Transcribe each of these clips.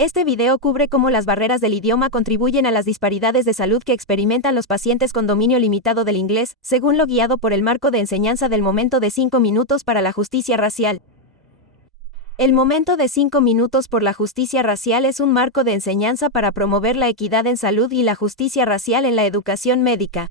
Este video cubre cómo las barreras del idioma contribuyen a las disparidades de salud que experimentan los pacientes con dominio limitado del inglés, según lo guiado por el marco de enseñanza del momento de 5 minutos para la justicia racial. El momento de 5 minutos por la justicia racial es un marco de enseñanza para promover la equidad en salud y la justicia racial en la educación médica.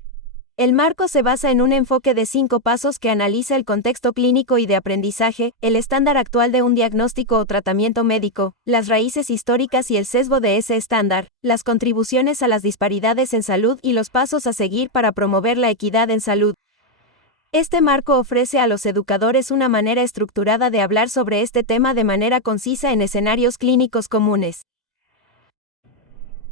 El marco se basa en un enfoque de 5 pasos que analiza el contexto clínico y de aprendizaje, el estándar actual de un diagnóstico o tratamiento médico, las raíces históricas y el sesgo de ese estándar, las contribuciones a las disparidades en salud y los pasos a seguir para promover la equidad en salud. Este marco ofrece a los educadores una manera estructurada de hablar sobre este tema de manera concisa en escenarios clínicos comunes.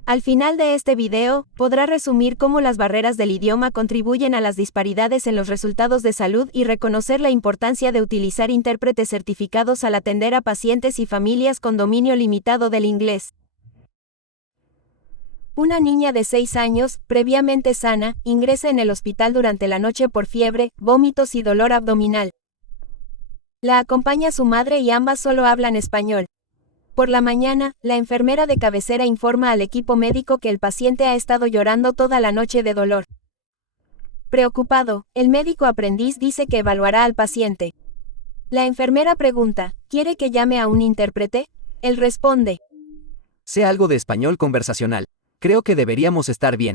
Al final de este video, podrá resumir cómo las barreras del idioma contribuyen a las disparidades en los resultados de salud y reconocer la importancia de utilizar intérpretes certificados al atender a pacientes y familias con dominio limitado del inglés. Una niña de 6 años, previamente sana, ingresa en el hospital durante la noche por fiebre, vómitos y dolor abdominal. La acompaña su madre y ambas solo hablan español. Por la mañana, la enfermera de cabecera informa al equipo médico que el paciente ha estado llorando toda la noche de dolor. Preocupado, el médico aprendiz dice que evaluará al paciente. La enfermera pregunta, ¿quiere que llame a un intérprete? Él responde, sé algo de español conversacional. Creo que deberíamos estar bien.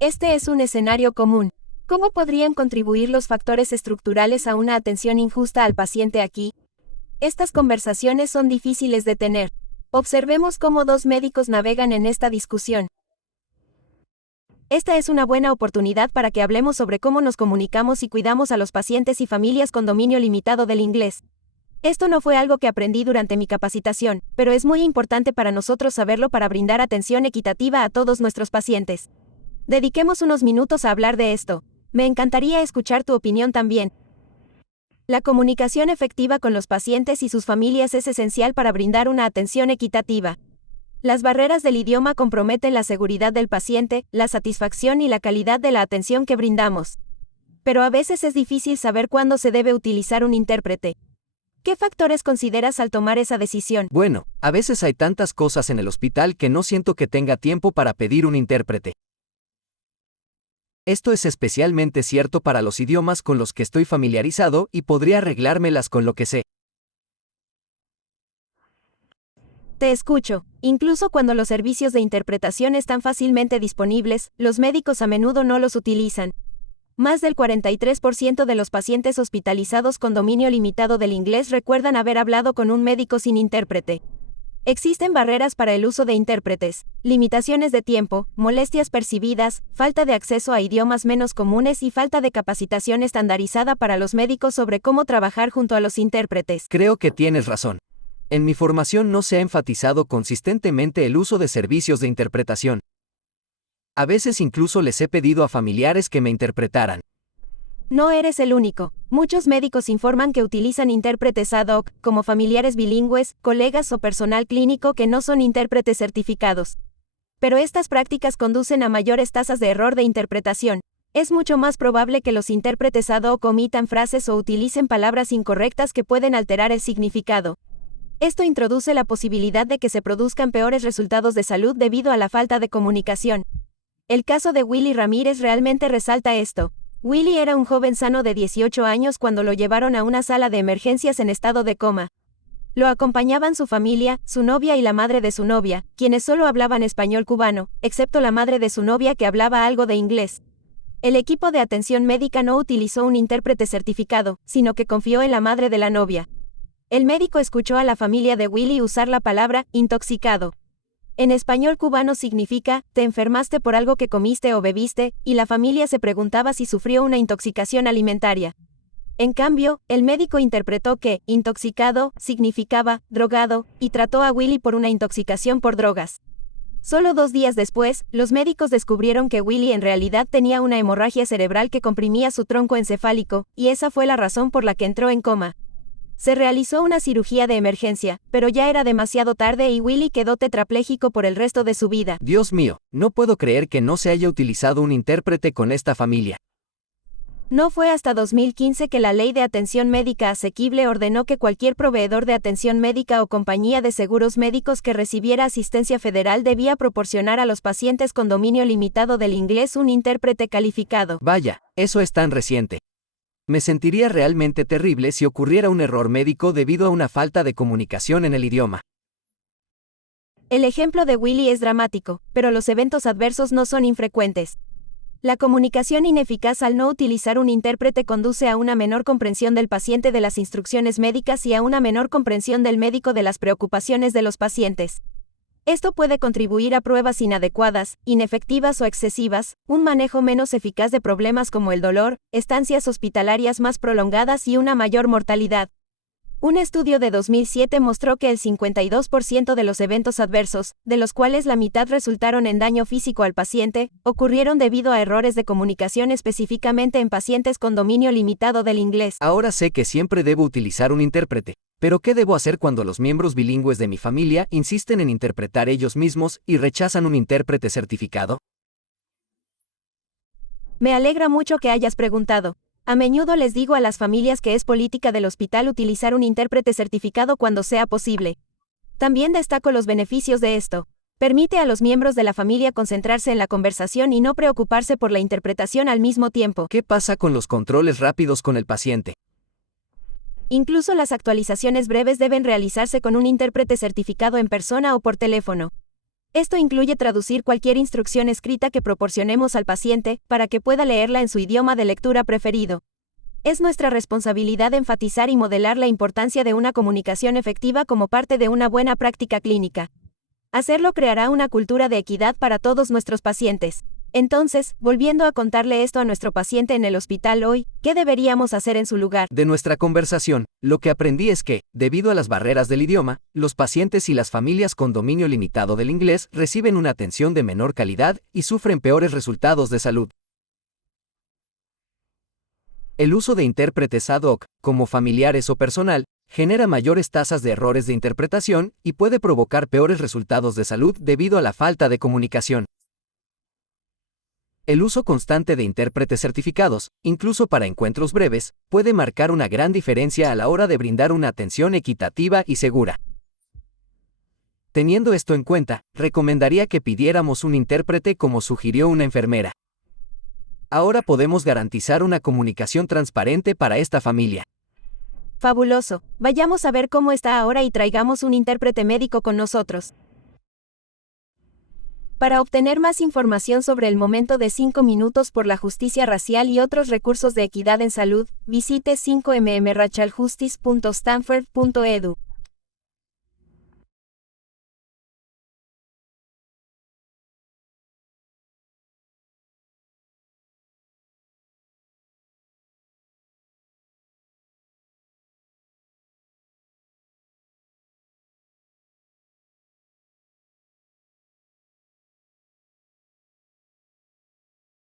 Este es un escenario común. ¿Cómo podrían contribuir los factores estructurales a una atención injusta al paciente aquí? Estas conversaciones son difíciles de tener. Observemos cómo 2 médicos navegan en esta discusión. Esta es una buena oportunidad para que hablemos sobre cómo nos comunicamos y cuidamos a los pacientes y familias con dominio limitado del inglés. Esto no fue algo que aprendí durante mi capacitación, pero es muy importante para nosotros saberlo para brindar atención equitativa a todos nuestros pacientes. Dediquemos unos minutos a hablar de esto. Me encantaría escuchar tu opinión también. La comunicación efectiva con los pacientes y sus familias es esencial para brindar una atención equitativa. Las barreras del idioma comprometen la seguridad del paciente, la satisfacción y la calidad de la atención que brindamos. Pero a veces es difícil saber cuándo se debe utilizar un intérprete. ¿Qué factores consideras al tomar esa decisión? Bueno, a veces hay tantas cosas en el hospital que no siento que tenga tiempo para pedir un intérprete. Esto es especialmente cierto para los idiomas con los que estoy familiarizado y podría arreglármelas con lo que sé. Te escucho. Incluso cuando los servicios de interpretación están fácilmente disponibles, los médicos a menudo no los utilizan. Más del 43% de los pacientes hospitalizados con dominio limitado del inglés recuerdan haber hablado con un médico sin intérprete. Existen barreras para el uso de intérpretes, limitaciones de tiempo, molestias percibidas, falta de acceso a idiomas menos comunes y falta de capacitación estandarizada para los médicos sobre cómo trabajar junto a los intérpretes. Creo que tienes razón. En mi formación no se ha enfatizado consistentemente el uso de servicios de interpretación. A veces incluso les he pedido a familiares que me interpretaran. No eres el único. Muchos médicos informan que utilizan intérpretes ad hoc, como familiares bilingües, colegas o personal clínico que no son intérpretes certificados. Pero estas prácticas conducen a mayores tasas de error de interpretación. Es mucho más probable que los intérpretes ad hoc omitan frases o utilicen palabras incorrectas que pueden alterar el significado. Esto introduce la posibilidad de que se produzcan peores resultados de salud debido a la falta de comunicación. El caso de Willy Ramírez realmente resalta esto. Willy era un joven sano de 18 años cuando lo llevaron a una sala de emergencias en estado de coma. Lo acompañaban su familia, su novia y la madre de su novia, quienes solo hablaban español cubano, excepto la madre de su novia que hablaba algo de inglés. El equipo de atención médica no utilizó un intérprete certificado, sino que confió en la madre de la novia. El médico escuchó a la familia de Willy usar la palabra intoxicado. En español cubano significa, te enfermaste por algo que comiste o bebiste, y la familia se preguntaba si sufrió una intoxicación alimentaria. En cambio, el médico interpretó que, intoxicado, significaba, drogado, y trató a Willy por una intoxicación por drogas. Solo 2 días después, los médicos descubrieron que Willy en realidad tenía una hemorragia cerebral que comprimía su tronco encefálico, y esa fue la razón por la que entró en coma. Se realizó una cirugía de emergencia, pero ya era demasiado tarde y Willy quedó tetrapléjico por el resto de su vida. Dios mío, no puedo creer que no se haya utilizado un intérprete con esta familia. No fue hasta 2015 que la Ley de Atención Médica Asequible ordenó que cualquier proveedor de atención médica o compañía de seguros médicos que recibiera asistencia federal debía proporcionar a los pacientes con dominio limitado del inglés un intérprete calificado. Vaya, eso es tan reciente. Me sentiría realmente terrible si ocurriera un error médico debido a una falta de comunicación en el idioma. El ejemplo de Willy es dramático, pero los eventos adversos no son infrecuentes. La comunicación ineficaz al no utilizar un intérprete conduce a una menor comprensión del paciente de las instrucciones médicas y a una menor comprensión del médico de las preocupaciones de los pacientes. Esto puede contribuir a pruebas inadecuadas, inefectivas o excesivas, un manejo menos eficaz de problemas como el dolor, estancias hospitalarias más prolongadas y una mayor mortalidad. Un estudio de 2007 mostró que el 52% de los eventos adversos, de los cuales la mitad resultaron en daño físico al paciente, ocurrieron debido a errores de comunicación específicamente en pacientes con dominio limitado del inglés. Ahora sé que siempre debo utilizar un intérprete, pero ¿qué debo hacer cuando los miembros bilingües de mi familia insisten en interpretar ellos mismos y rechazan un intérprete certificado? Me alegra mucho que hayas preguntado. A menudo les digo a las familias que es política del hospital utilizar un intérprete certificado cuando sea posible. También destaco los beneficios de esto. Permite a los miembros de la familia concentrarse en la conversación y no preocuparse por la interpretación al mismo tiempo. ¿Qué pasa con los controles rápidos con el paciente? Incluso las actualizaciones breves deben realizarse con un intérprete certificado en persona o por teléfono. Esto incluye traducir cualquier instrucción escrita que proporcionemos al paciente, para que pueda leerla en su idioma de lectura preferido. Es nuestra responsabilidad enfatizar y modelar la importancia de una comunicación efectiva como parte de una buena práctica clínica. Hacerlo creará una cultura de equidad para todos nuestros pacientes. Entonces, volviendo a contarle esto a nuestro paciente en el hospital hoy, ¿qué deberíamos hacer en su lugar? De nuestra conversación, lo que aprendí es que, debido a las barreras del idioma, los pacientes y las familias con dominio limitado del inglés reciben una atención de menor calidad y sufren peores resultados de salud. El uso de intérpretes ad hoc, como familiares o personal, genera mayores tasas de errores de interpretación y puede provocar peores resultados de salud debido a la falta de comunicación. El uso constante de intérpretes certificados, incluso para encuentros breves, puede marcar una gran diferencia a la hora de brindar una atención equitativa y segura. Teniendo esto en cuenta, recomendaría que pidiéramos un intérprete como sugirió una enfermera. Ahora podemos garantizar una comunicación transparente para esta familia. Fabuloso. Vayamos a ver cómo está ahora y traigamos un intérprete médico con nosotros. Para obtener más información sobre el momento de 5 minutos por la justicia racial y otros recursos de equidad en salud, visite 5mmracialjustice.stanford.edu.